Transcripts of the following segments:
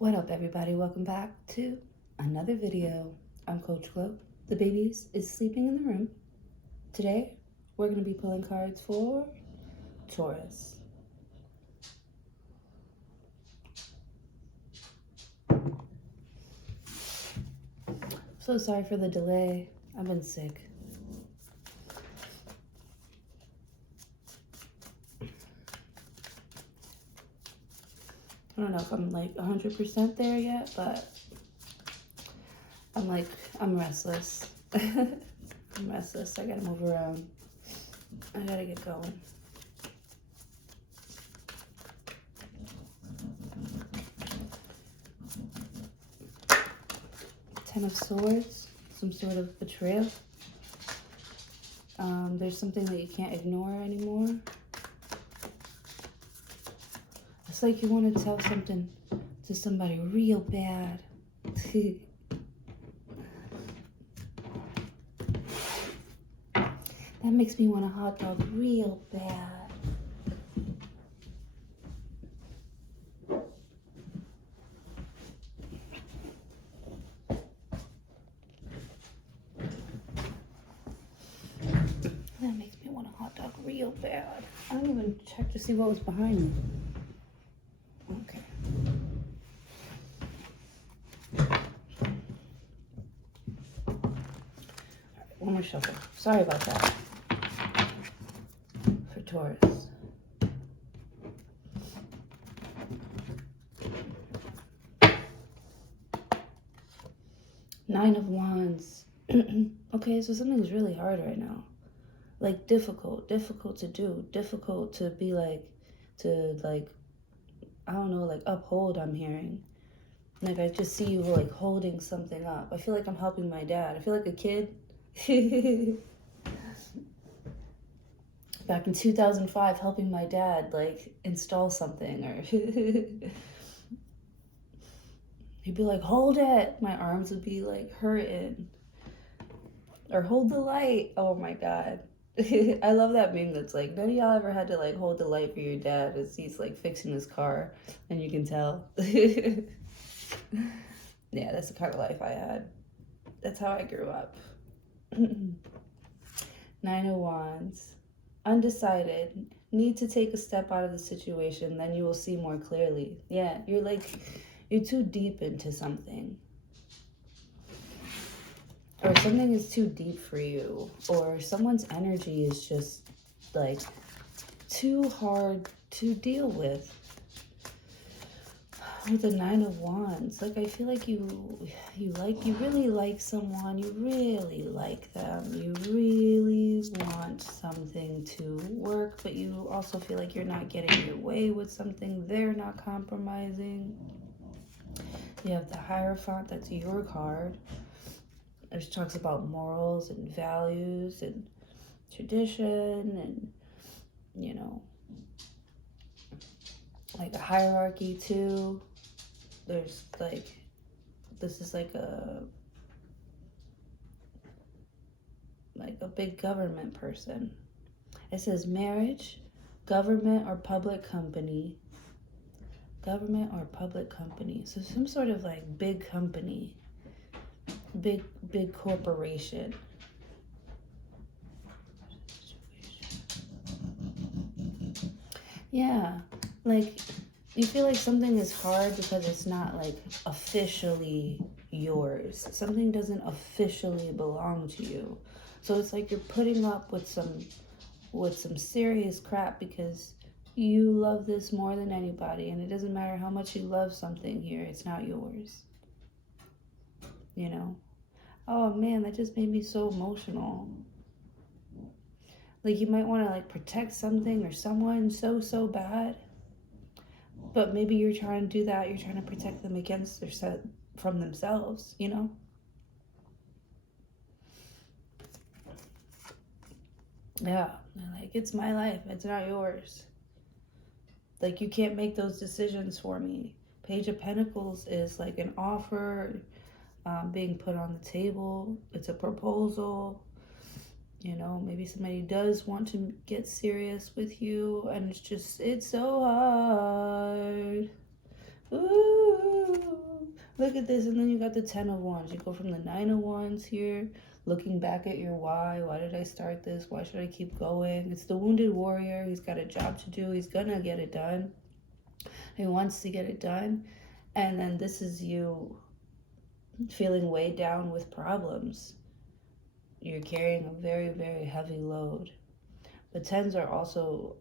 What up, everybody? Welcome back to another video. I'm Coach Flo. The baby is sleeping in the room. Today, we're going to be pulling cards for Taurus. So sorry for the delay. I've been sick. I don't know if I'm like 100% there yet, but I'm restless. I'm restless. I gotta move around. I gotta get going. Ten of Swords, some sort of betrayal. There's something that you can't ignore anymore. It's like you want to tell something to somebody real bad. That makes me want a hot dog real bad. That makes me want a hot dog real bad. I don't even check to see what was behind me. Okay. All right, one more shuffle. Sorry about that. For Taurus. Nine of Wands. Okay, so something's really hard right now. Like difficult to do, difficult to be like, I don't know, like uphold, I'm hearing. Like I just see you like holding something up. I feel like I'm helping my dad. I feel like a kid. Back in 2005, helping my dad like install something, or he'd be like, hold it. My arms would be like hurting. Or hold the light. Oh my God. I love that meme that's like, none of y'all ever had to like hold the light for your dad as he's like fixing his car and you can tell. Yeah, that's the kind of life I had. That's how I grew up. Nine of Wands. Undecided. Need to take a step out of the situation, then you will see more clearly. Yeah, you're too deep into something. Or something is too deep for you, or someone's energy is just like too hard to deal with. With the Nine of Wands, like I feel like you really like someone, you really like them, you really want something to work, but you also feel like you're not getting your way with something, they're not compromising. You have the Hierophant, that's your card. It talks about morals and values and tradition and, you know, like a hierarchy too. There's like, this is like a big government person. It says marriage, government or public company. Government or public company. So some sort of like big company. Big corporation. Yeah, like you feel like something is hard because it's not like officially yours. Something doesn't officially belong to you. So it's like you're putting up with some serious crap because you love this more than anybody, and it doesn't matter how much you love something here, it's not yours. You know? Oh man, that just made me so emotional. Like you might want to like protect something or someone so bad, but maybe you're trying to do that, you're trying to protect them against from themselves, you know? Yeah, like it's my life, it's not yours. Like you can't make those decisions for me. Page of Pentacles is like an offer being put on the table. It's a proposal. You know, maybe somebody does want to get serious with you and it's so hard. Ooh. Look at this, and then you got the 10 of Wands. You go from the 9 of Wands here, looking back at your why. Why did I start this? Why should I keep going? It's the wounded warrior. He's got a job to do. He's gonna get it done. He wants to get it done. And then this is you feeling weighed down with problems. You're carrying a very, very heavy load. But tens also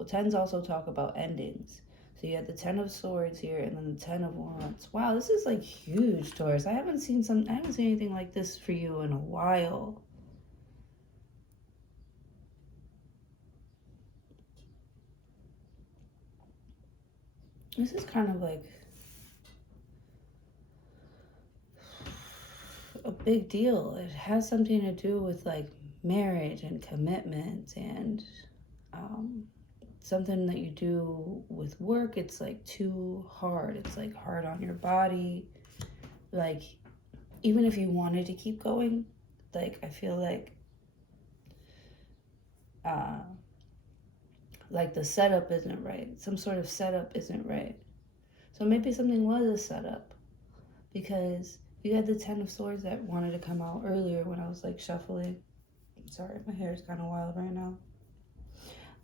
talk about endings. So you have the 10 of Swords here, and then the 10 of Wands. Wow, this is like huge, Taurus. I haven't seen anything like this for you in a while. This is kind of like a big deal. It has something to do with like marriage and commitment and something that you do with work. It's like too hard. It's like hard on your body. Like, even if you wanted to keep going, like, I feel like the setup isn't right. Some sort of setup isn't right. So maybe something was a setup, because you had the 10 of Swords that wanted to come out earlier when I was like shuffling. Sorry, my hair is kind of wild right now.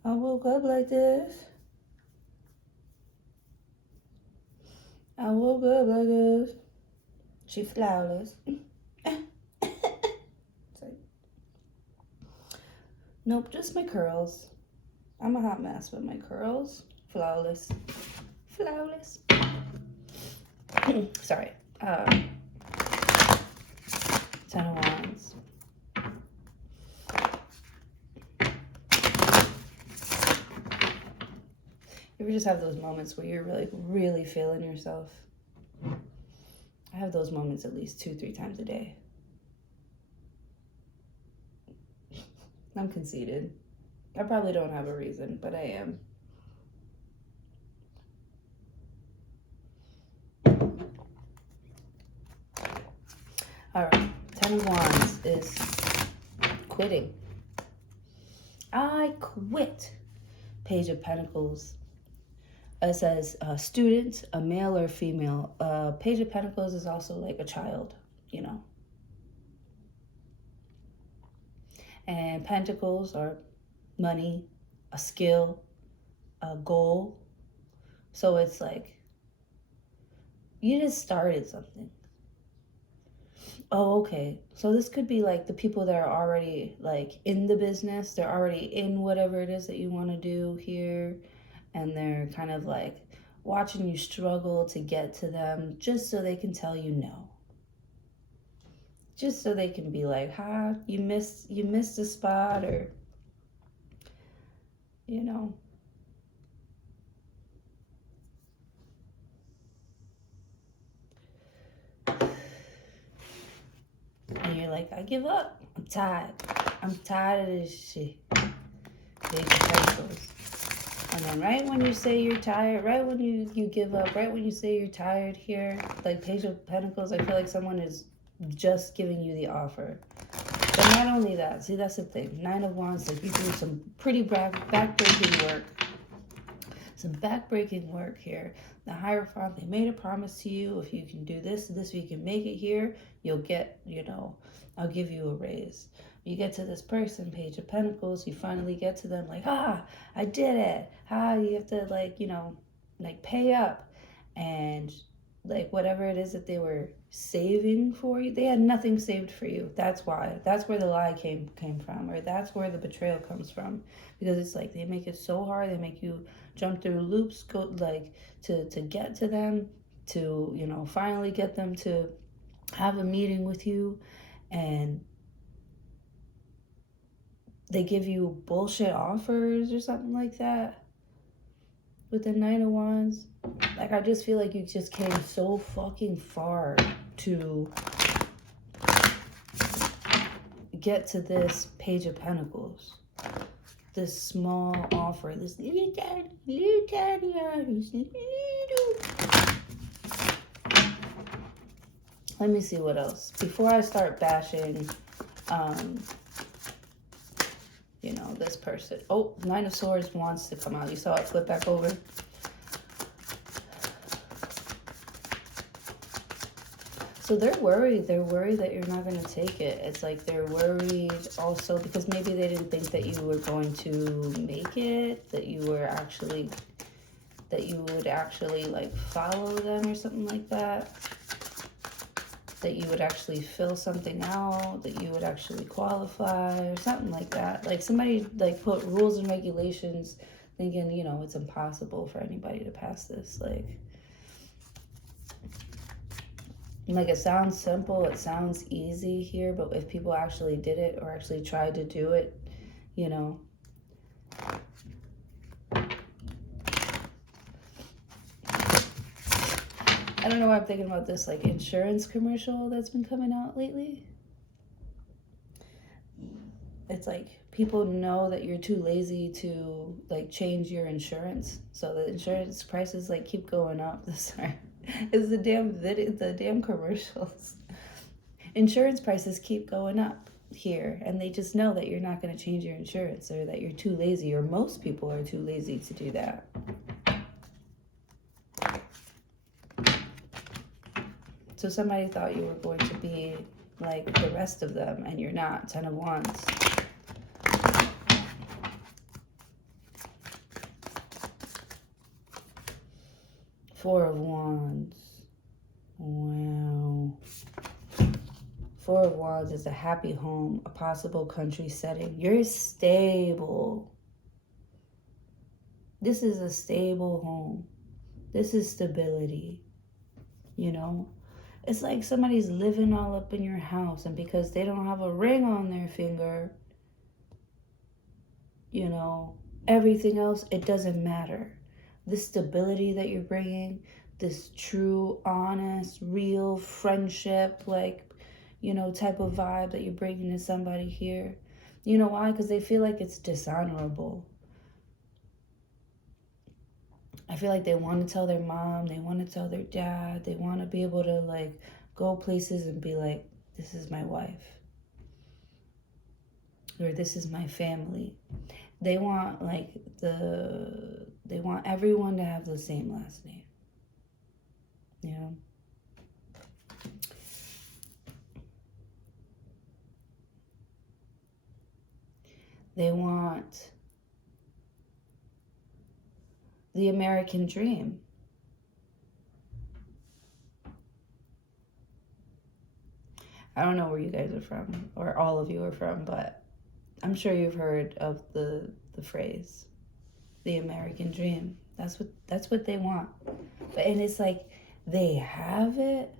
I woke up like this. I woke up like this. She flawless. Nope, just my curls. I'm a hot mess, but my curls, flawless. Flawless. Sorry. 10 of Wands. You ever just have those moments where you're really feeling yourself? I have those moments at least 2-3 times a day. I'm conceited. I probably don't have a reason, but I am. All right, 10 of Wands is quitting. I quit. Page of Pentacles. It says student, a male or female. Page of Pentacles is also like a child, you know. And Pentacles are money, a skill, a goal. So it's like you just started something. Oh, okay. So this could be like the people that are already like in the business. They're already in whatever it is that you want to do here. And they're kind of like watching you struggle to get to them just so they can tell you no. Just so they can be like, you missed a spot, or, you know. And you're like, I give up. I'm tired. I'm tired of this shit. Page of Pentacles. And then right when you say you're tired, right when you give up, right when you say you're tired here, like Page of Pentacles, I feel like someone is just giving you the offer. But not only that, see, that's the thing. 9 of Wands, like you do some pretty backbreaking work. Some backbreaking work here. The Hierophant, they made a promise to you. If you can do this, if you can make it here, you'll get, I'll give you a raise. You get to this person, Page of Pentacles, you finally get to them like, I did it. You have to like pay up. And like whatever it is that they were saving for you, they had nothing saved for you. That's why. That's where the lie came from, or that's where the betrayal comes from. Because it's like they make it so hard, they make you jump through loops, go like to get to them, to finally get them to have a meeting with you, and they give you bullshit offers or something like that. With the 9 of Wands, like I just feel like you just came so fucking far to get to this Page of Pentacles. This small offer, this little tiny offer. Let me see what else. Before I start bashing, this person. Oh, 9 of Swords wants to come out. You saw it flip back over. So they're worried. They're worried that you're not going to take it. It's like they're worried also because maybe they didn't think that you were going to make it, that you would actually like follow them or something like that. That you would actually fill something out, that you would actually qualify or something like that. Like somebody like put rules and regulations thinking, you know, it's impossible for anybody to pass this. Like it sounds simple, it sounds easy here, but if people actually did it or actually tried to do it, you know. I don't know why I'm thinking about this like insurance commercial that's been coming out lately. It's like people know that you're too lazy to like change your insurance. So the insurance prices like keep going up. Sorry. It's the damn commercials. Insurance prices keep going up here, and they just know that you're not going to change your insurance, or that you're too lazy, or most people are too lazy to do that. So somebody thought you were going to be like the rest of them, and you're not. 10 of Wands. Four of Wands. Wow. Four of Wands is a happy home, a possible country setting. You're stable. This is a stable home. This is stability. You know? It's like somebody's living all up in your house, and because they don't have a ring on their finger, you know, everything else, it doesn't matter. This stability that you're bringing, this true, honest, real friendship, like, you know, type of vibe that you're bringing to somebody here. You know why? Because they feel like it's dishonorable. I feel like they want to tell their mom, they want to tell their dad, they want to be able to like go places and be like, this is my wife, or this is my family. They want like they want everyone to have the same last name. You know? They want the American dream. I don't know where you guys are from, or all of you are from, but I'm sure you've heard of the phrase, the American dream. That's what they want. And it's like they have it.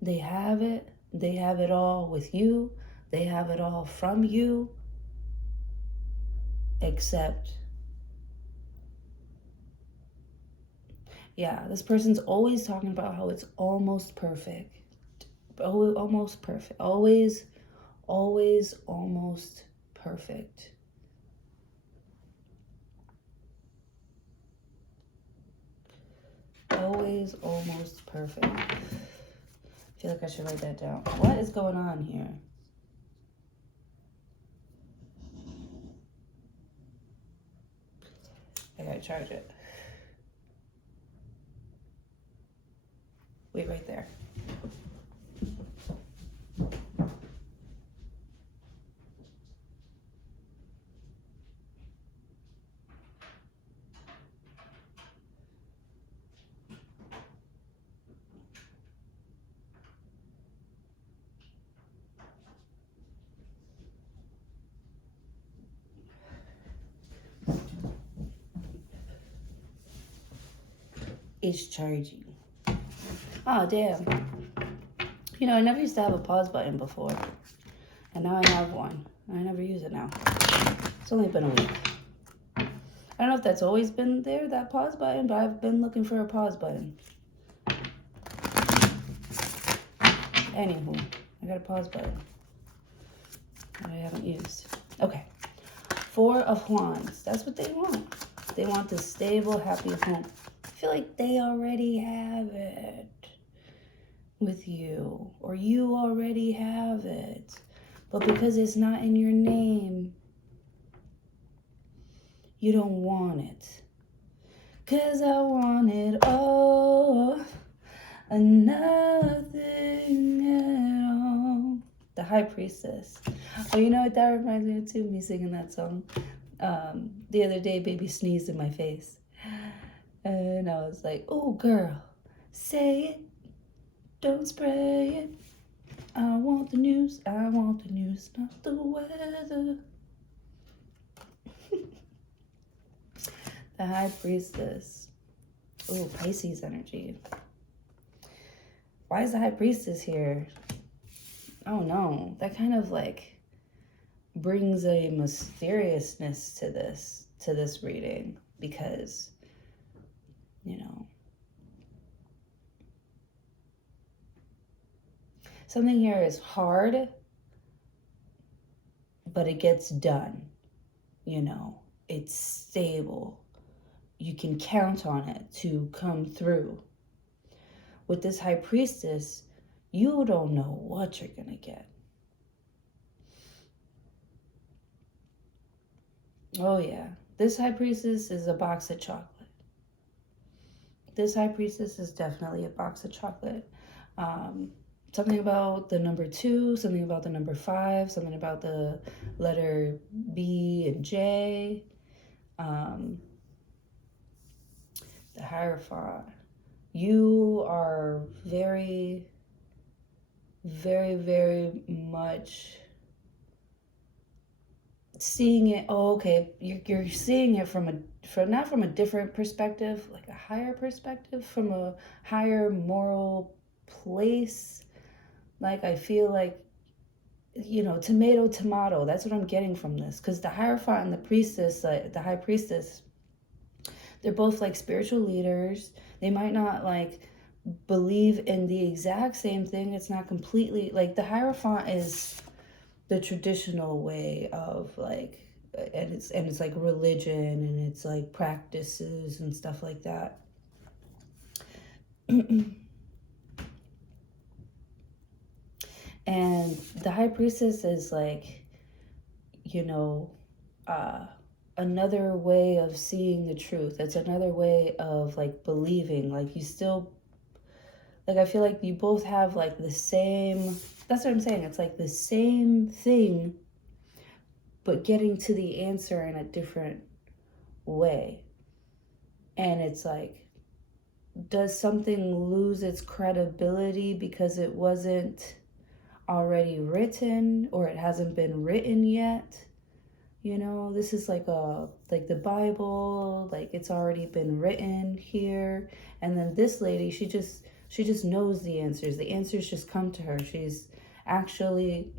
They have it. They have it all with you. They have it all from you. Except, yeah, this person's always talking about how it's almost perfect. Almost perfect. Always almost perfect. Always almost perfect. I feel like I should write that down. What is going on here? I gotta charge it. Wait right there. It's charging. Oh, damn. You know, I never used to have a pause button before. And now I have one. I never use it now. It's only been a week. I don't know if that's always been there, that pause button, but I've been looking for a pause button. Anywho, I got a pause button that I haven't used. Okay. Four of Wands. That's what they want. They want this stable, happy home. I feel like they already have it with you, or you already have it, but because it's not in your name, you don't want it. 'Cause I want it all. a nothing at all. The High Priestess. Oh, you know what that reminds me of too? Me singing that song. The other day, baby sneezed in my face. And I was like, oh, girl, say it, don't spray it. I want the news, not the weather. The High Priestess. Oh, Pisces energy. Why is the High Priestess here? Oh no, that kind of like brings a mysteriousness to this reading, because, you know, something here is hard, but it gets done. You know, it's stable. You can count on it to come through. With this High Priestess, you don't know what you're gonna get. Oh yeah, this High Priestess is a box of chocolate. This High Priestess is definitely a box of chocolate. Something about the number 2, something about the number 5, something about the letter B and J. The Hierophant. You are very, very, very much seeing it. Oh, okay. You're seeing it from not from a different perspective, like a higher perspective, from a higher moral place. Like, I feel like, you know, tomato, that's what I'm getting from this. Because the Hierophant and the priestess, the High Priestess, they're both like spiritual leaders. They might not like believe in the exact same thing. It's not completely like the Hierophant is the traditional way of like, and it's like religion, and it's like practices and stuff like that. And the High Priestess is like, you know, another way of seeing the truth. It's another way of like believing. Like, you still, like, I feel like you both have like the same, that's what I'm saying. It's like the same thing, but getting to the answer in a different way. And it's like, does something lose its credibility because it wasn't already written, or it hasn't been written yet? You know, this is like the Bible, like it's already been written here. And then this lady, she just knows the answers. The answers just come to her. She's actually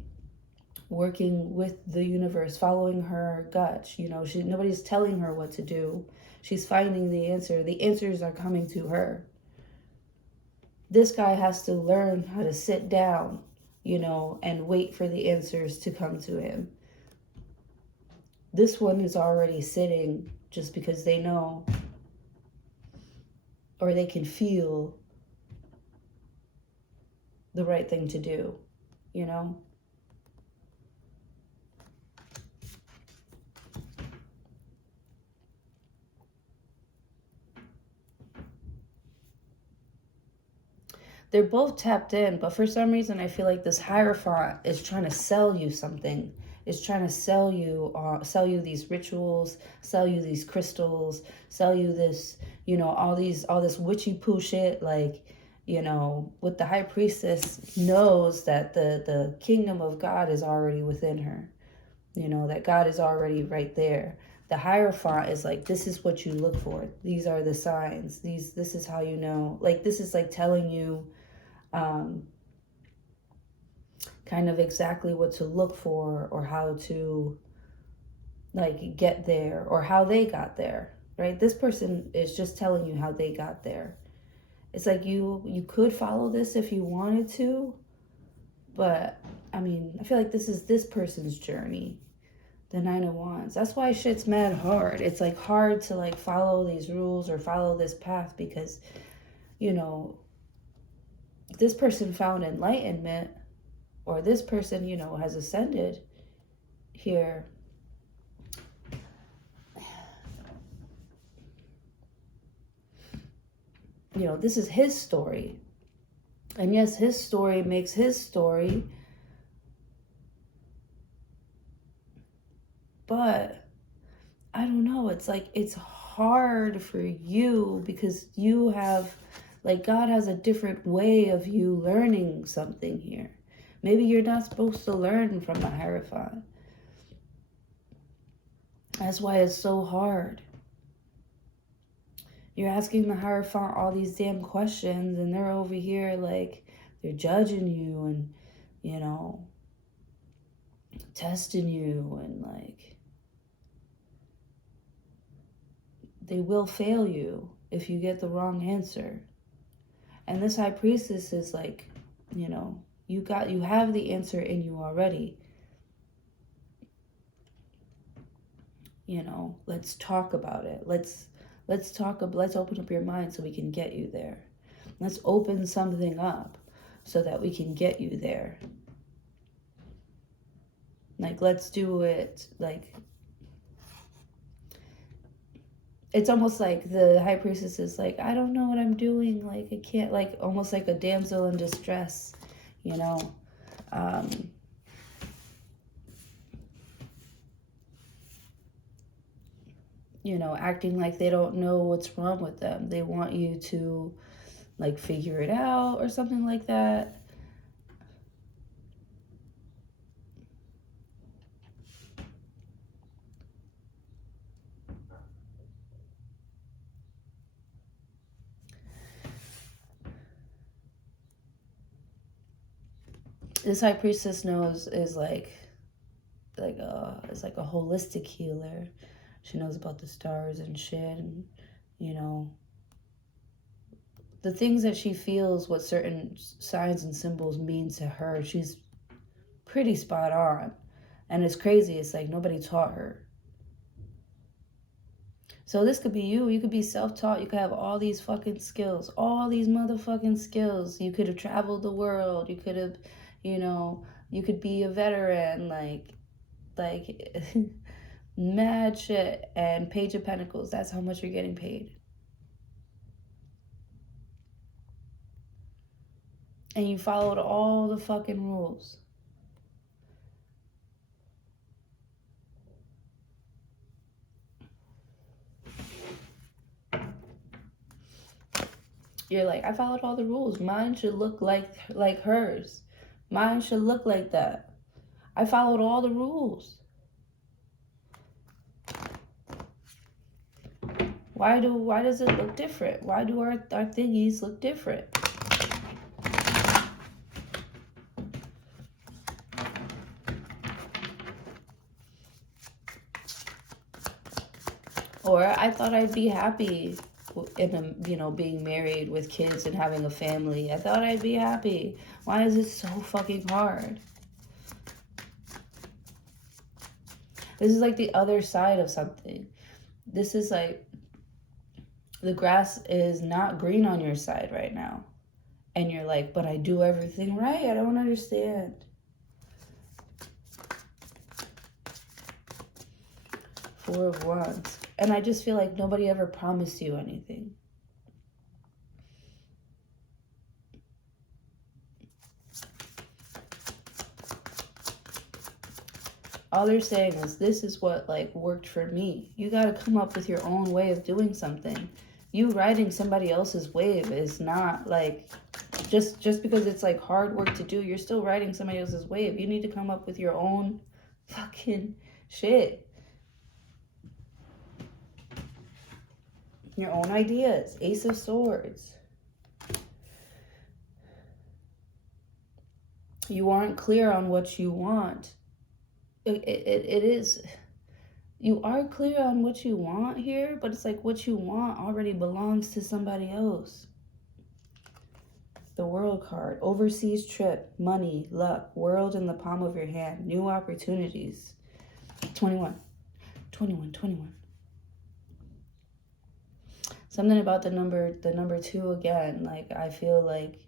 working with the universe, following her gut. You know, nobody's telling her what to do. She's finding the answer. The answers are coming to her. This guy has to learn how to sit down, you know, and wait for the answers to come to him. This one is already sitting just because they know, or they can feel the right thing to do, you know? They're both tapped in, but for some reason I feel like this Hierophant is trying to sell you something. Is trying to sell you these rituals, sell you these crystals, sell you this, you know, all this witchy poo shit. Like, you know, with the High Priestess knows that the kingdom of God is already within her. You know, that God is already right there. The Hierophant is like, this is what you look for. These are the signs. This is how you know. Like, this is like telling you kind of exactly what to look for, or how to like get there, or how they got there, right? This person is just telling you how they got there. It's like you could follow this if you wanted to, but I mean, I feel like this is this person's journey. The Nine of Wands. That's why shit's mad hard. It's like hard to like follow these rules or follow this path, because, you know, this person found enlightenment, or this person, you know, has ascended here. You know, this is his story. And yes, his story makes his story. But I don't know. It's like, it's hard for you because you have, like, God has a different way of you learning something here. Maybe you're not supposed to learn from the Hierophant. That's why it's so hard. You're asking the Hierophant all these damn questions, and they're over here like, they're judging you and, you know, testing you, and like, they will fail you if you get the wrong answer. And this High Priestess is like, you know, you have the answer in you already. You know, let's talk about it. Let's open up your mind so we can get you there. Let's open something up so that we can get you there. Like, let's do it. Like, it's almost like the High Priestess is like, I don't know what I'm doing. Like, I can't, like, almost like a damsel in distress, you know. You know, acting like they don't know what's wrong with them. They want you to, like, figure it out or something like that. This High Priestess knows is like a holistic healer. She knows about the stars and shit, and, you know, the things that she feels, what certain signs and symbols mean to her, she's pretty spot on. And it's crazy, it's like nobody taught her. So this could be you. You could be self-taught. You could have all these fucking skills, all these motherfucking skills. You could have traveled the world. You could have, you know, you could be a veteran, like mad shit. And Page of Pentacles, that's how much you're getting paid. And you followed all the fucking rules. You're like, I followed all the rules. Mine should look like hers. Mine should look like that. I followed all the rules. Why does it look different? Why do our thingies look different? Or I thought I'd be happy in a, you know, being married with kids and having a family. I thought I'd be happy. Why is it so fucking hard? This is like the other side of something. This is like, the grass is not green on your side right now. And you're like, but I do everything right. I don't understand. Four of Wands. And I just feel like nobody ever promised you anything. All they're saying is, this is what, like, worked for me. You got to come up with your own way of doing something. You riding somebody else's wave is not, like, just because it's, like, hard work to do, you're still riding somebody else's wave. You need to come up with your own fucking shit. Your own ideas. Ace of Swords. You aren't clear on what you want. It is, you are clear on what you want here, but it's like what you want already belongs to somebody else. The World card. Overseas trip, money, luck, world in the palm of your hand, new opportunities. 21. Something about the number 2 again. Like, I feel like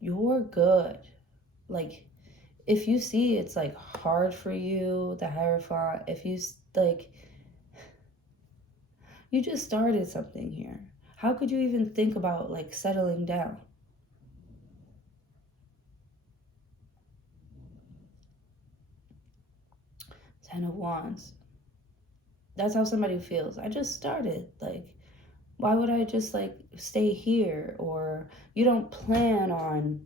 you're good. Like, if you see it's like hard for you, the Hierophant, if you like, you just started something here. How could you even think about like settling down? Ten of Wands. That's how somebody feels. I just started. Like, why would I just like stay here? Or you don't plan on,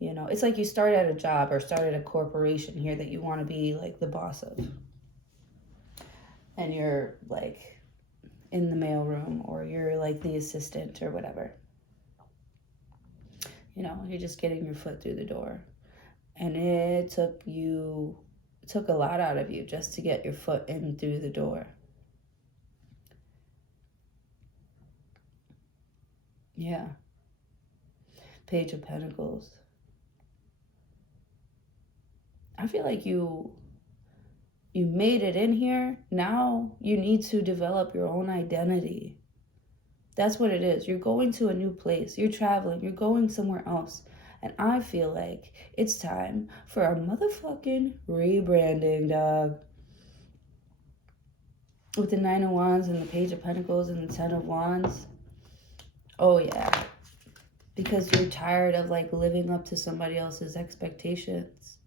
it's like you start at a job or start at a corporation here that you want to be like the boss of. And you're like in the mailroom, or you're like the assistant or whatever. You're just getting your foot through the door. And it took a lot out of you just to get your foot in through the door. Yeah. Page of Pentacles. I feel like you made it in here. Now you need to develop your own identity. That's what it is. You're going to a new place. You're traveling. You're going somewhere else. And I feel like it's time for a motherfucking rebranding, dog. With the Nine of Wands and the Page of Pentacles and the Ten of Wands. Oh, yeah. Because you're tired of like living up to somebody else's expectations.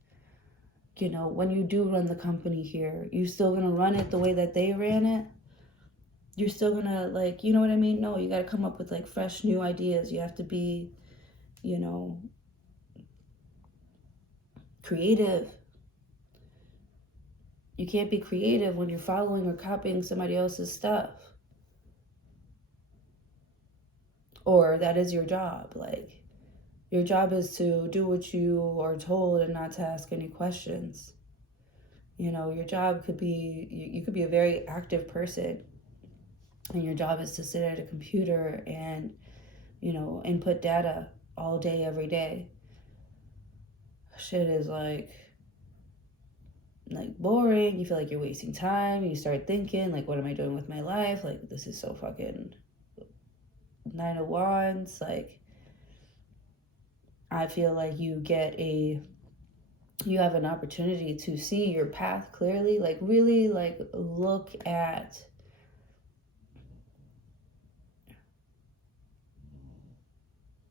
When you do run the company here, you're still going to run it the way that they ran it. You're still going to like, you know what I mean? No, you got to come up with like fresh new ideas. You have to be, creative. You can't be creative when you're following or copying somebody else's stuff. Or that is your job. Like, your job is to do what you are told and not to ask any questions. Your job could be, you could be a very active person. And your job is to sit at a computer and, input data all day, every day. Shit is like boring. You feel like you're wasting time. You start thinking like, what am I doing with my life? Like, this is so fucking Nine of Wands. Like, I feel like you have an opportunity to see your path clearly. Like, really like look at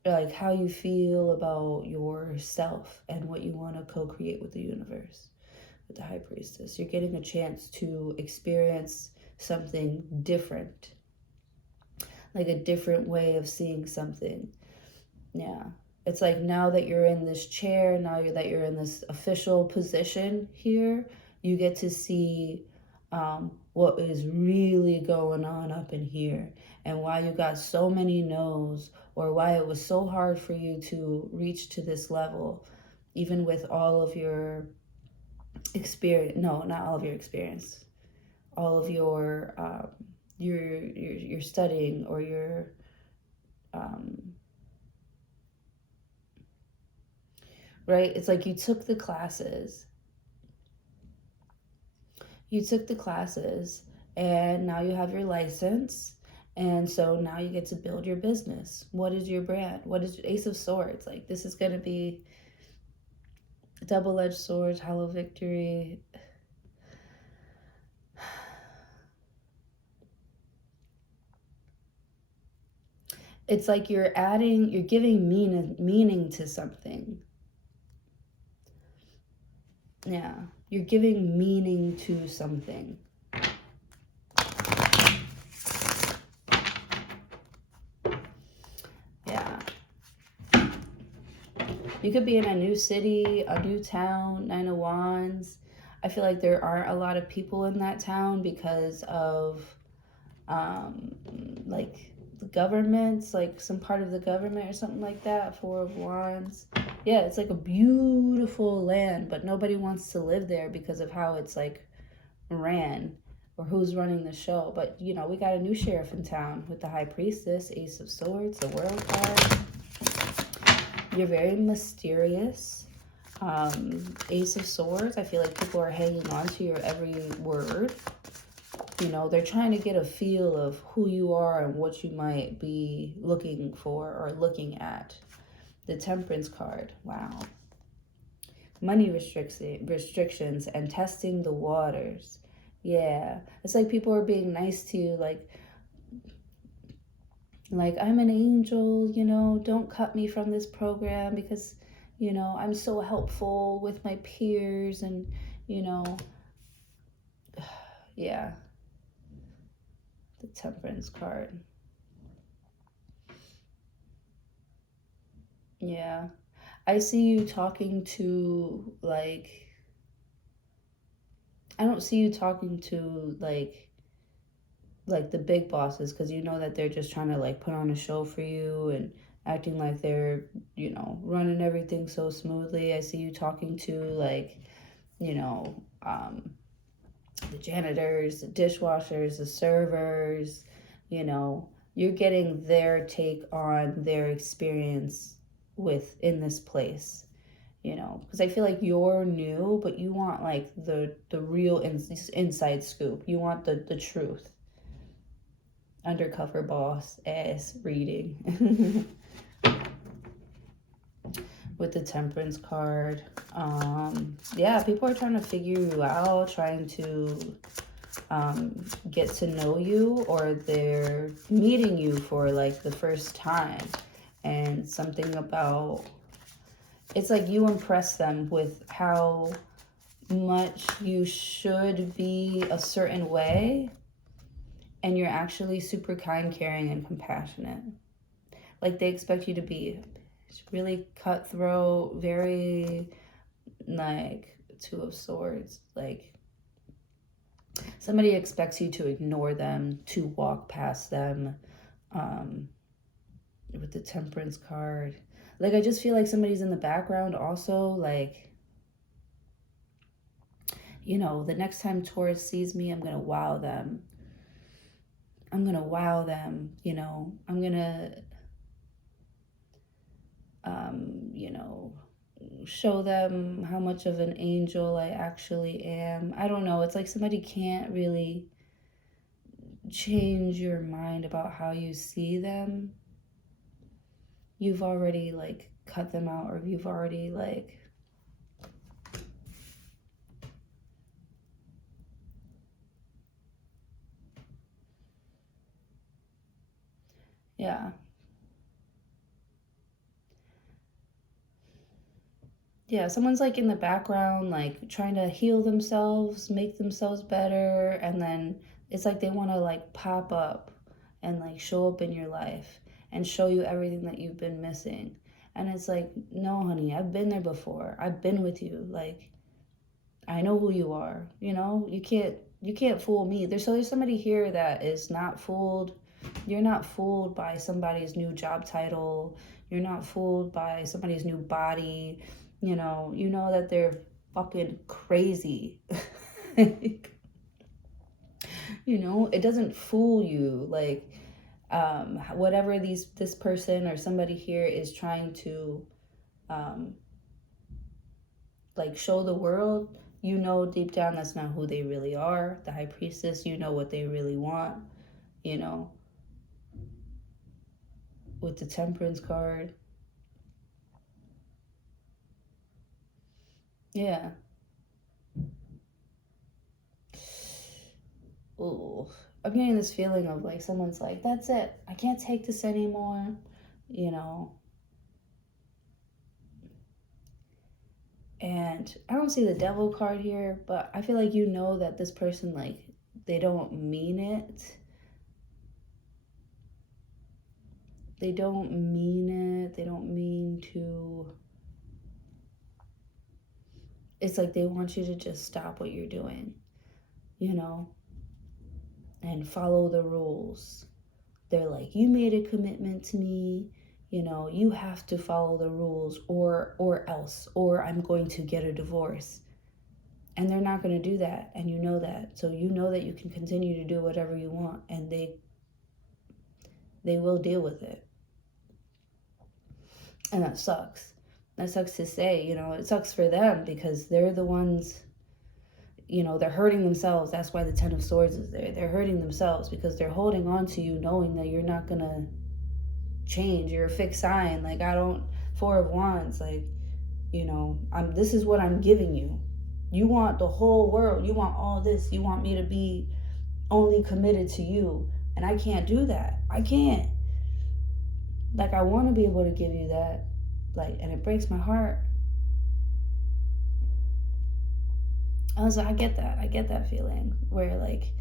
like how you feel about yourself and what you want to co-create with the universe. With the High Priestess, you're getting a chance to experience something different, like a different way of seeing something. Yeah, it's like now that you're in this chair, now that you're in this official position here, you get to see what is really going on up in here, and why you got so many no's, or why it was so hard for you to reach to this level, even with all of your experience. No, not all of your experience. All of your studying, or your right? It's like you took the classes. And now you have your license. And so now you get to build your business. What is your brand? What is Ace of Swords? Like, this is going to be double-edged swords, hollow victory. It's like you're giving meaning to something. Yeah, you're giving meaning to something. Yeah. You could be in a new city, a new town, Nine of Wands. I feel like there aren't a lot of people in that town because of like the government, like some part of the government or something like that. Four of Wands. Yeah, it's like a beautiful land, but nobody wants to live there because of how it's like ran, or who's running the show. But we got a new sheriff in town with the High Priestess, Ace of Swords, the World card. You're very mysterious. Ace of Swords, I feel like people are hanging on to your every word. They're trying to get a feel of who you are and what you might be looking for or looking at. The Temperance card. Wow. Money restrictions and testing the waters. Yeah. It's like people are being nice to you. Like, Like, I'm an angel, don't cut me from this program because, I'm so helpful with my peers and, you know, yeah, the Temperance card. Yeah. I see you talking to, like, I don't see you talking to, like the big bosses, because you know that they're just trying to like put on a show for you and acting like they're running everything so smoothly. I see you talking to, like, you know the janitors, the dishwashers, the servers. You're getting their take on their experience in this place. Because I feel like you're new, but you want like the real inside scoop. You want the truth. Undercover boss ass reading. With the Temperance card. Yeah, people are trying to figure you out, trying to get to know you, or they're meeting you for like the first time. And something about, it's like you impress them with how much you should be a certain way, and you're actually super kind, caring, and compassionate. Like, they expect you to be really cutthroat, very, like, Two of Swords. Like, somebody expects you to ignore them, to walk past them. With the Temperance card, like, I just feel like somebody's in the background also, like, the next time Taurus sees me, I'm gonna wow them. I'm gonna wow them. I'm gonna show them how much of an angel I actually am. I don't know. It's like somebody can't really change your mind about how you see them. You've already, like, cut them out, or you've already, like, yeah. Yeah, someone's like in the background, like trying to heal themselves, make themselves better, and then it's like they want to like pop up and like show up in your life and show you everything that you've been missing. And it's like, no, honey, I've been there before. I've been with you. Like, I know who you are. You can't fool me. There's somebody here that is not fooled. You're not fooled by somebody's new job title. You're not fooled by somebody's new body. You know that they're fucking crazy. It doesn't fool you. Like, whatever this person or somebody here is trying to um, like show the world, deep down that's not who they really are. The High Priestess, what they really want, you know, with the Temperance card. Yeah. Ooh. I'm getting this feeling of like someone's like, that's it. I can't take this anymore. You know. And I don't see the Devil card here, but I feel like that this person, like, they don't mean it. They don't mean it. They don't mean to. It's like they want you to just stop what you're doing, and follow the rules. They're like, you made a commitment to me, you have to follow the rules, or else, or I'm going to get a divorce. And they're not going to do that, and you know that. So you know that you can continue to do whatever you want, and they will deal with it. And that sucks. That sucks to say. It sucks for them because they're the ones, they're hurting themselves. That's why the Ten of Swords is there. They're hurting themselves because they're holding on to you, knowing that you're not going to change. You're a fixed sign. Like, Four of Wands, like, this is what I'm giving you. You want the whole world. You want all this. You want me to be only committed to you. And I can't do that. I can't. Like, I want to be able to give you that, like, and it breaks my heart. I get that feeling where, like,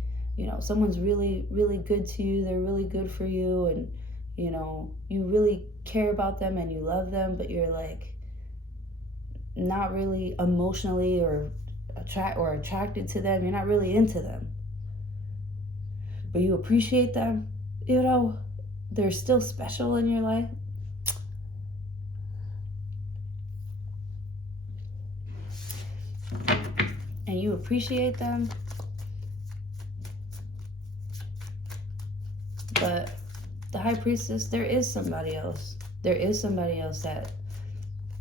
someone's really, really good to you, they're really good for you, and, you really care about them and you love them, but you're, like, not really emotionally or attracted to them. You're not really into them, but you appreciate them. They're still special in your life. And you appreciate them, but the high priestess, there is somebody else. There is somebody else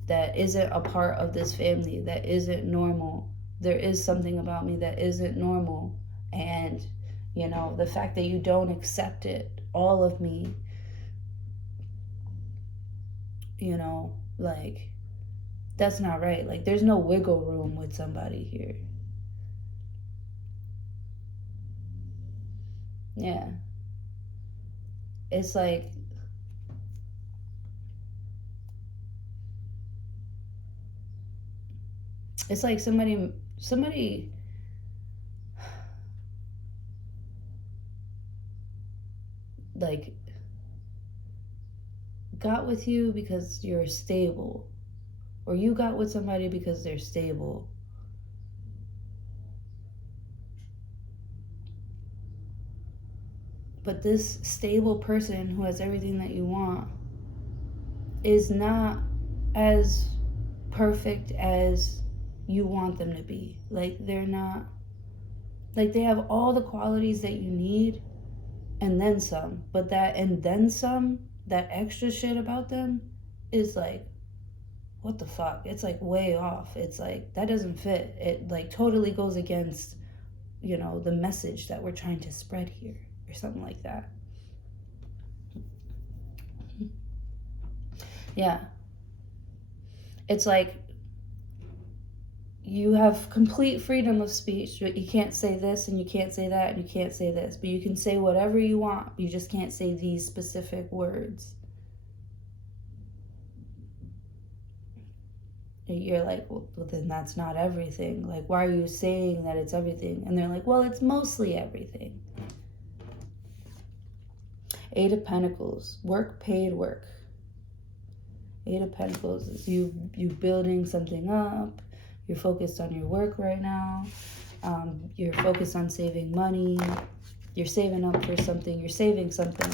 that isn't a part of this family, that isn't normal. There is something about me that isn't normal. And, the fact that you don't accept it, all of me, like, that's not right. Like, there's no wiggle room with somebody here. Yeah. It's like, somebody like got with you because you're stable, or you got with somebody because they're stable. But this stable person who has everything that you want is not as perfect as you want them to be. Like, they're not, like, they have all the qualities that you need and then some, but that and then some, that extra shit about them is like, what the fuck? It's like way off. It's like, that doesn't fit. It like totally goes against, the message that we're trying to spread here, or something like that. Yeah. It's like, you have complete freedom of speech, but you can't say this and you can't say that and you can't say this, but you can say whatever you want. You just can't say these specific words. And you're like, well, then that's not everything. Like, why are you saying that it's everything? And they're like, well, it's mostly everything. Eight of Pentacles, work, paid work. Eight of Pentacles is you building something up. You're focused on your work right now. You're focused on saving money. You're saving up for something. You're saving something.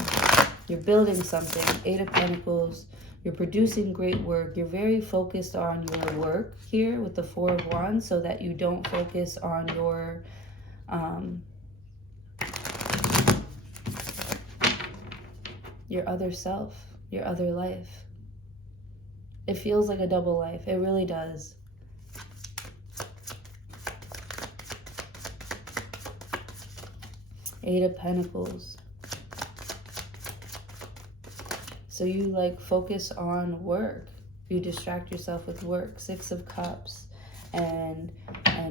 You're building something. Eight of Pentacles. You're producing great work. You're very focused on your work here with the Four of Wands, so that you don't focus on your other self, your other life. It feels like a double life. It really does. Eight of Pentacles. So you like focus on work. You distract yourself with work. Six of Cups and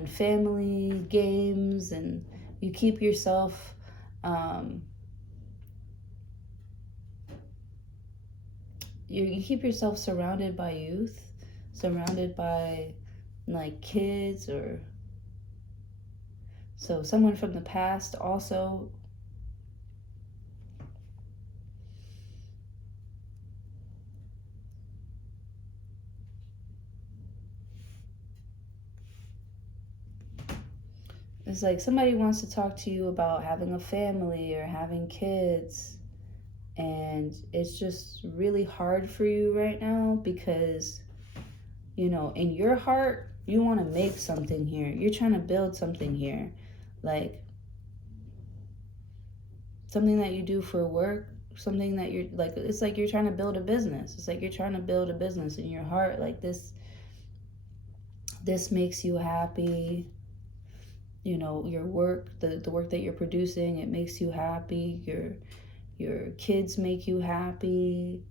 family, games, and you keep yourself you keep yourself surrounded by youth, surrounded by like kids, or so someone from the past also. It's like somebody wants to talk to you about having a family or having kids, and it's just really hard for you right now because, in your heart, you want to make something here. You're trying to build something here. Like, something that you do for work, something that you're like, it's like you're trying to build a business. It's like you're trying to build a business in your heart. Like, this makes you happy. Your work, the work that you're producing, it makes you happy. Your kids make you happy.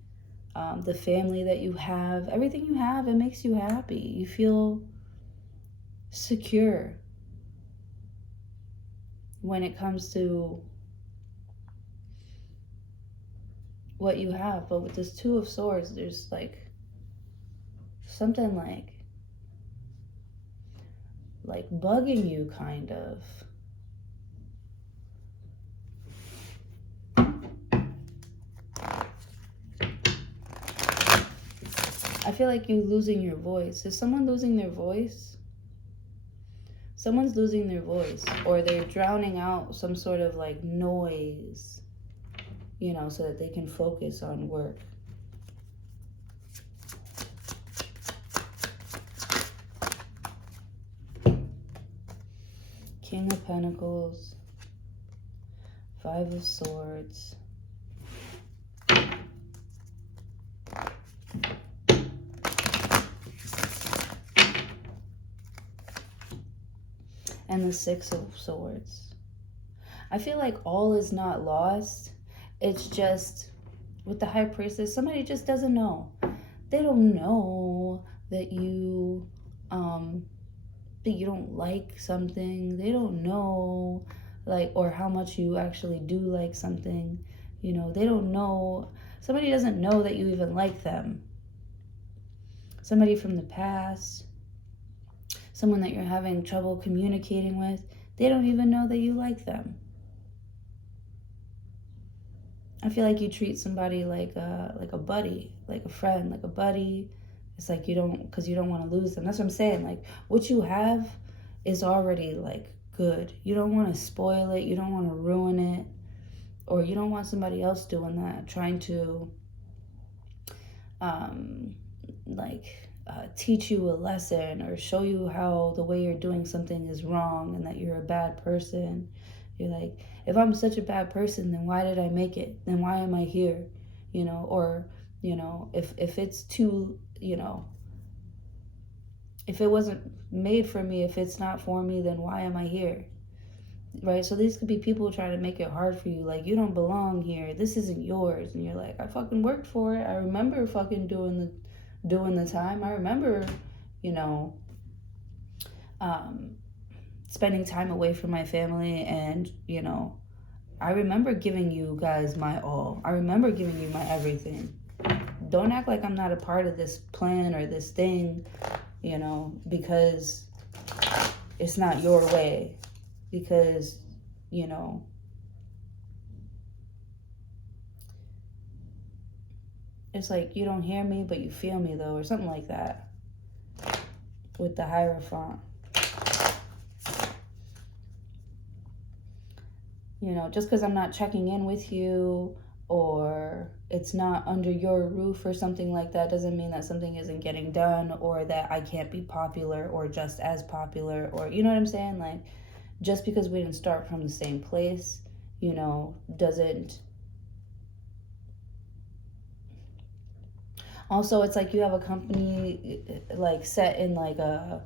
The family that you have, everything you have, it makes you happy. You feel secure when it comes to what you have. But with this Two of Swords, there's like something like bugging you, kind of. I feel like you losing your voice. Is someone losing their voice? Someone's losing their voice, or they're drowning out some sort of like noise, you know, so that they can focus on work. King of Pentacles, Five of Swords, and the Six of Swords. I feel like all is not lost. It's just, with the High Priestess, somebody just doesn't know. They don't know that you don't like something. They don't know, like, or how much you actually do like something. You know, they don't know. Somebody doesn't know that you even like them. Somebody from the past, someone that you're having trouble communicating with, they don't even know that you like them. I feel like you treat somebody like a buddy, like a friend, like a buddy. It's like because you don't want to lose them. That's what I'm saying. Like, what you have is already like good. You don't want to spoil it. You don't want to ruin it. Or you don't want somebody else doing that, trying to teach you a lesson or show you how the way you're doing something is wrong and that you're a bad person. You're like, if I'm such a bad person, then why did I make it? Then why am I here? You know, or, you know, if it's too, you know, if it wasn't made for me, if it's not for me, then why am I here? Right? So these could be people trying to make it hard for you. Like, you don't belong here. This isn't yours. And you're like, I fucking worked for it. I remember fucking doing the time. I remember, you know, spending time away from my family, and, you know, I remember giving you guys my all. I remember giving you my everything. Don't act like I'm not a part of this plan or this thing, you know, because it's not your way. Because, you know, it's like you don't hear me, but you feel me, though, or something like that with the Hierophant. You know, just because I'm not checking in with you, or it's not under your roof or something like that, doesn't mean that something isn't getting done, or that I can't be popular or just as popular, or, you know what I'm saying? Like, just because we didn't start from the same place, you know, doesn't... Also, it's like you have a company like set in like a...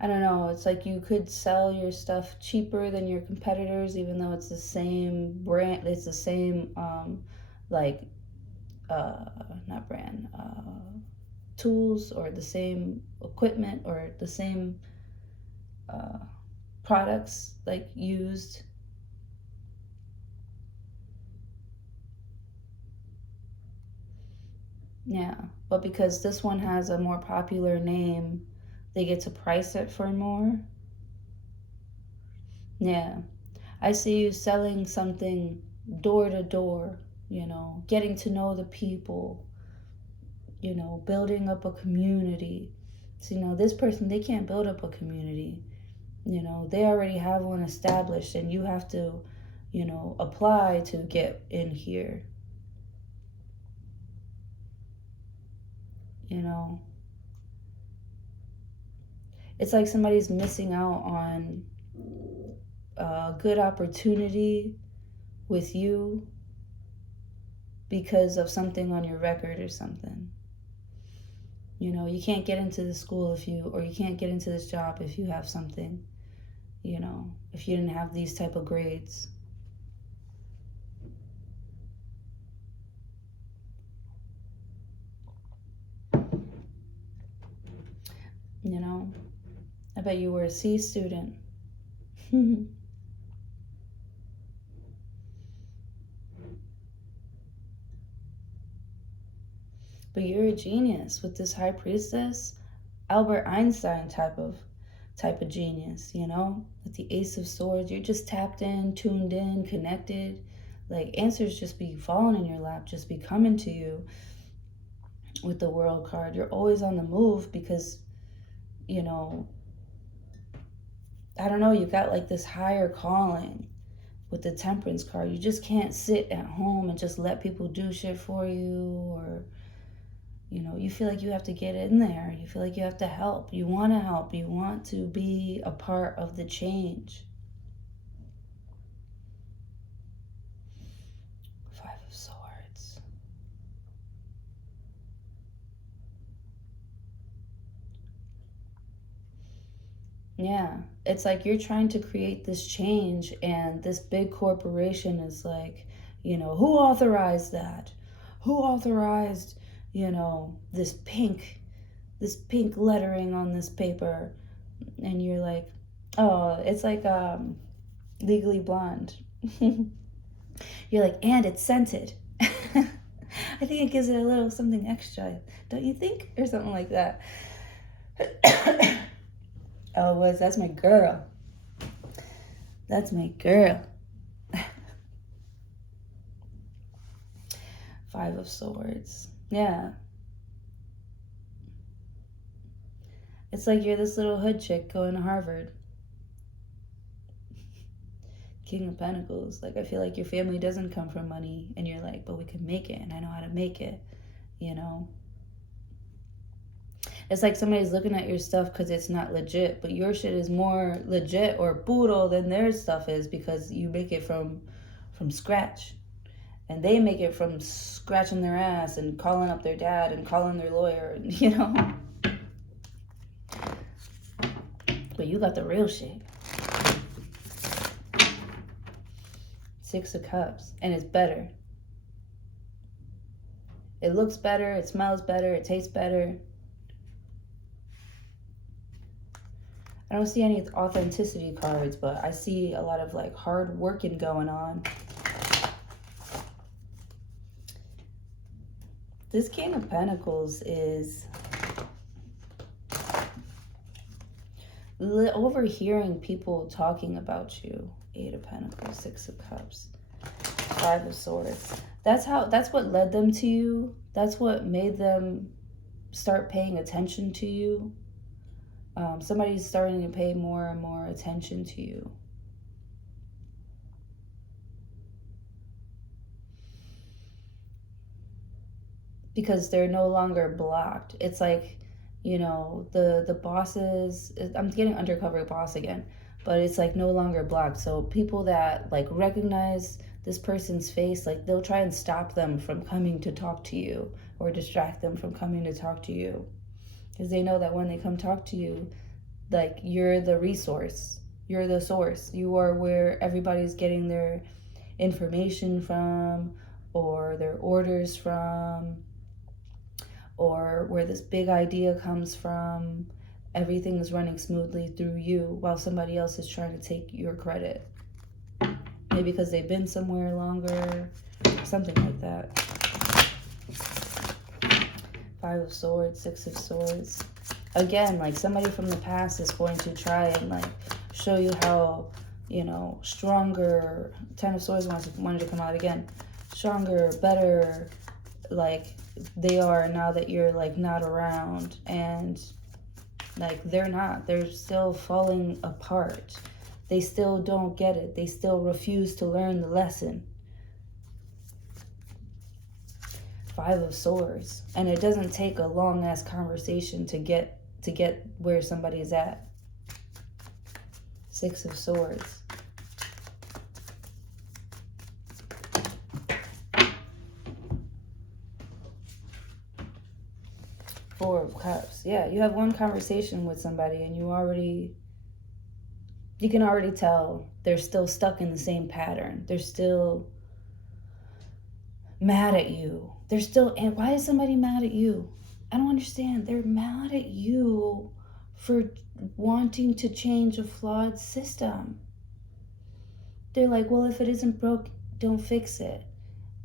I don't know, it's like you could sell your stuff cheaper than your competitors, even though it's the same brand, it's the same, not brand, tools, or the same equipment, or the same products, like, used. Yeah, but because this one has a more popular name, they get to price it for more. Yeah. I see you selling something door to door, you know, getting to know the people, you know, building up a community. So, you know, this person, they can't build up a community. You know, they already have one established, and you have to, you know, apply to get in here. You know, it's like somebody's missing out on a good opportunity with you because of something on your record or something. You know, you can't get into the school or you can't get into this job if you have something, you know, if you didn't have these type of grades. You know, I bet you were a C student. But you're a genius with this high priestess, Albert Einstein type of genius, you know? With the Ace of Swords, you're just tapped in, tuned in, connected. Like answers just be falling in your lap, just be coming to you. With the World card, you're always on the move because, you know, I don't know, you got like this higher calling. With the Temperance card, you just can't sit at home and just let people do shit for you, or you know, you feel like you have to get in there. You feel like you have to help. You want to help. You want to be a part of the change. Five of Swords. Yeah, it's like you're trying to create this change, and this big corporation is like, you know, who authorized that? Who authorized, you know, this pink lettering on this paper? And you're like, oh, it's like Legally Blonde. You're like, and it's scented. I think it gives it a little something extra, don't you think? Or something like that. Oh, that's my girl. That's my girl. Five of Swords. Yeah. It's like you're this little hood chick going to Harvard. King of Pentacles. Like, I feel like your family doesn't come from money, and you're like, but we can make it, and I know how to make it, you know? It's like somebody's looking at your stuff because it's not legit, but your shit is more legit or puro than their stuff is, because you make it from scratch. And they make it from scratching their ass and calling up their dad and calling their lawyer, you know? But you got the real shit. Six of Cups. And it's better. It looks better. It smells better. It tastes better. I don't see any authenticity cards, but I see a lot of like hard working going on. This King of Pentacles is overhearing people talking about you. Eight of Pentacles, Six of Cups, Five of Swords. That's what led them to you. That's what made them start paying attention to you. Somebody's starting to pay more and more attention to you. Because they're no longer blocked. It's like, you know, the bosses, I'm getting undercover boss again, but it's like no longer blocked. So people that like recognize this person's face, like they'll try and stop them from coming to talk to you, or distract them from coming to talk to you. Because they know that when they come talk to you, like you're the resource, you're the source, you are where everybody's getting their information from, or their orders from, or where this big idea comes from. Everything is running smoothly through you while somebody else is trying to take your credit. Maybe because they've been somewhere longer, something like that. Five of Swords, Six of Swords. Again, like somebody from the past is going to try and like show you how, you know, stronger. Ten of Swords wanted to come out again. Stronger, better, like they are now that you're like not around, and like they're not. They're still falling apart. They still don't get it. They still refuse to learn the lesson. Five of Swords. And it doesn't take a long ass conversation to get where somebody is at. Six of Swords. Four of Cups. Yeah, you have one conversation with somebody and you can already tell they're still stuck in the same pattern. They're still mad at you. And why is somebody mad at you? I don't understand. They're mad at you for wanting to change a flawed system. They're like, well, if it isn't broke, don't fix it.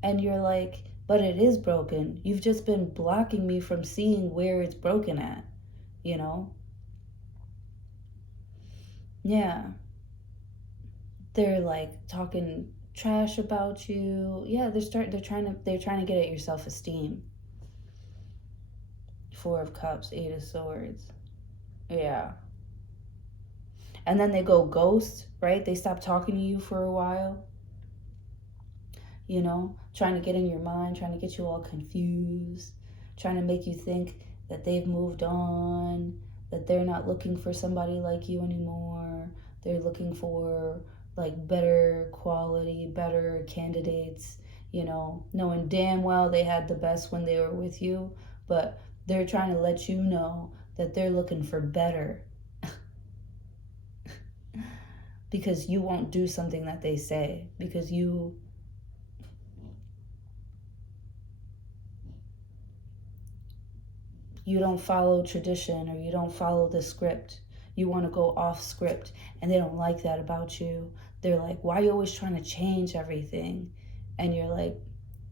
And you're like, but it is broken. You've just been blocking me from seeing where it's broken at, you know? Yeah. They're like talking trash about you. Yeah, they're trying to get at your self-esteem. 4 of Cups, 8 of Swords. Yeah. And then they go ghost, right? They stop talking to you for a while. You know, trying to get in your mind, trying to get you all confused, trying to make you think that they've moved on, that they're not looking for somebody like you anymore. They're looking for like better quality, better candidates, you know, knowing damn well they had the best when they were with you, but they're trying to let you know that they're looking for better because you won't do something that they say, because you don't follow tradition, or you don't follow the script. You want to go off script, and they don't like that about you. They're like, why are you always trying to change everything? And you're like,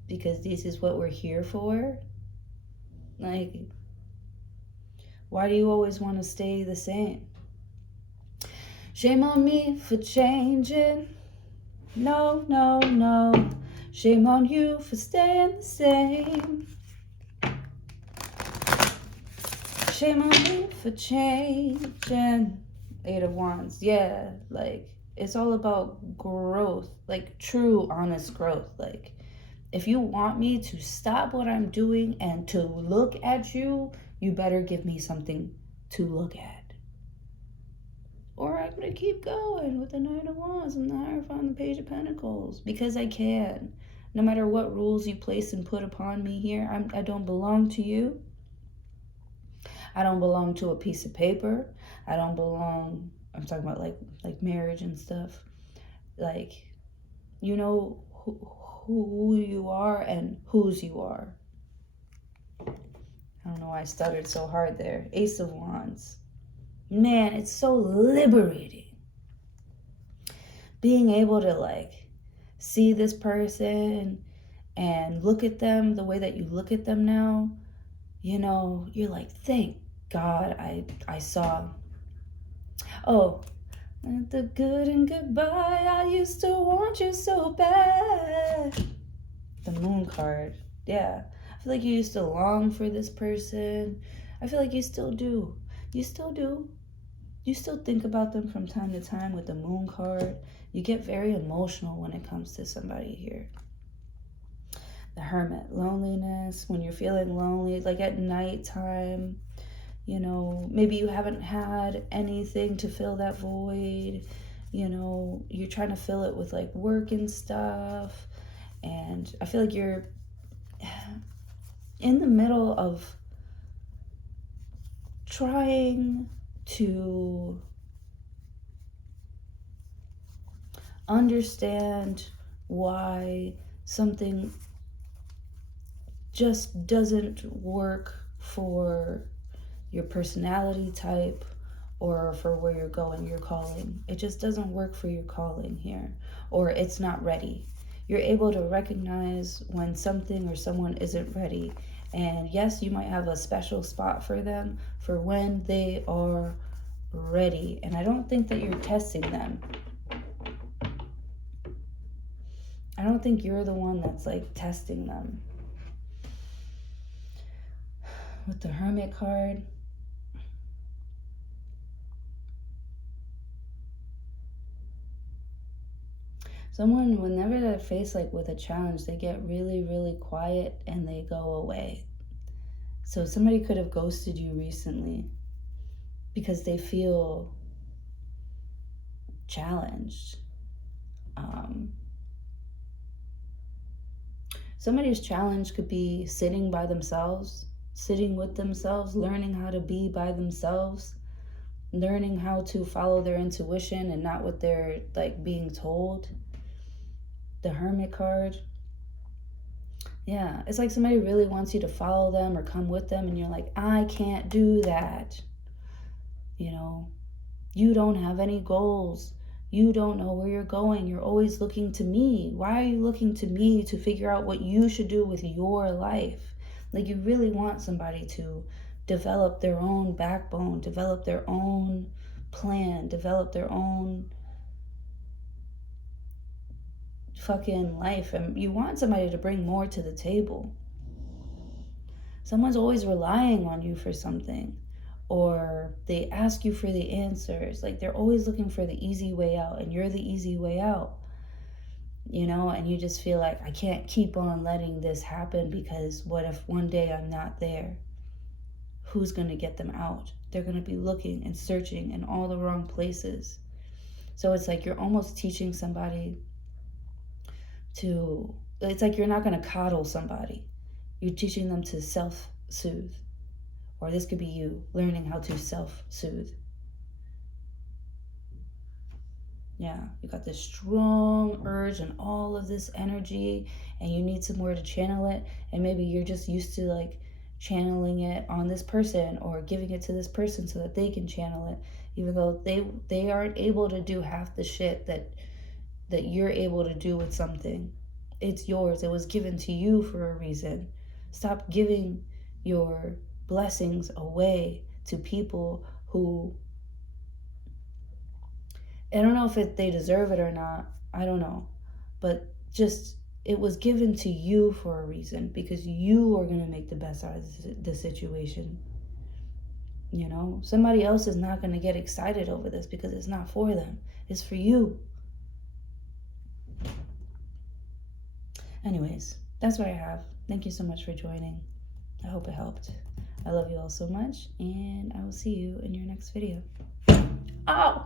because this is what we're here for. Like, why do you always want to stay the same? Shame on me for changing. No, no, no. Shame on you for staying the same. Shame on me for changing. 8 of Wands. Yeah, like, it's all about growth. Like, true, honest growth. Like, if you want me to stop what I'm doing and to look at you, you better give me something to look at. Or I'm going to keep going with the 9 of Wands and the Hierophant and the Page of Pentacles. Because I can. No matter what rules you place and put upon me here, I don't belong to you. I don't belong to a piece of paper. I don't belong, I'm talking about like marriage and stuff. Like, you know who you are and whose you are. I don't know why I stuttered so hard there. Ace of Wands. Man, it's so liberating. Being able to like see this person and look at them the way that you look at them now, you know, you're like, thank God I saw. Oh, the good and goodbye, I used to want you so bad. The Moon card. Yeah. I feel like you used to long for this person. I feel like you still do. You still do. You still think about them from time to time with the Moon card. You get very emotional when it comes to somebody here. The Hermit. Loneliness. When you're feeling lonely, like at nighttime, you know, maybe you haven't had anything to fill that void. You know, you're trying to fill it with like work and stuff. And I feel like you're in the middle of trying to understand why something just doesn't work for your personality type or for where you're going, your calling. It just doesn't work for your calling here, or it's not ready. You're able to recognize when something or someone isn't ready. And yes, you might have a special spot for them for when they are ready. And I don't think that you're testing them. I don't think you're the one that's like testing them. With the Hermit card, someone, whenever they're faced like with a challenge, they get really, really quiet and they go away. So somebody could have ghosted you recently because they feel challenged. Somebody's challenge could be sitting by themselves, sitting with themselves, learning how to be by themselves, learning how to follow their intuition and not what they're like being told. The Hermit card. Yeah, it's like somebody really wants you to follow them or come with them and you're like, I can't do that. You know, you don't have any goals. You don't know where you're going. You're always looking to me. Why are you looking to me to figure out what you should do with your life? Like, you really want somebody to develop their own backbone, develop their own plan, develop their own fucking life. And you want somebody to bring more to the table. Someone's always relying on you for something, or they ask you for the answers. Like, they're always looking for the easy way out, and you're the easy way out, you know? And you just feel like, I can't keep on letting this happen, because what if one day I'm not there? Who's going to get them out? They're going to be looking and searching in all the wrong places. So it's like you're almost teaching somebody to, it's like you're not going to coddle somebody. You're teaching them to self-soothe. Or this could be you learning how to self-soothe. Yeah, you got this strong urge and all of this energy, and you need somewhere to channel it. And maybe you're just used to like channeling it on this person, or giving it to this person so that they can channel it, even though they aren't able to do half the shit that you're able to do with something. It's yours. It was given to you for a reason. Stop giving your blessings away to people who, I don't know if they deserve it or not. I don't know. But just, it was given to you for a reason, because you are going to make the best out of the situation. You know, somebody else is not going to get excited over this because it's not for them. It's for you. Anyways, that's what I have. Thank you so much for joining. I hope it helped. I love you all so much, and I will see you in your next video. Oh!